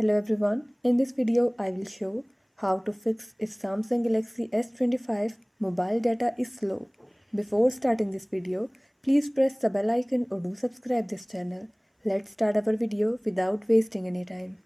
Hello everyone, in this video I will show how to fix if Samsung Galaxy S25 mobile data is slow. Before starting this video, please press the bell icon or do subscribe this channel. Let's start our video without wasting any time.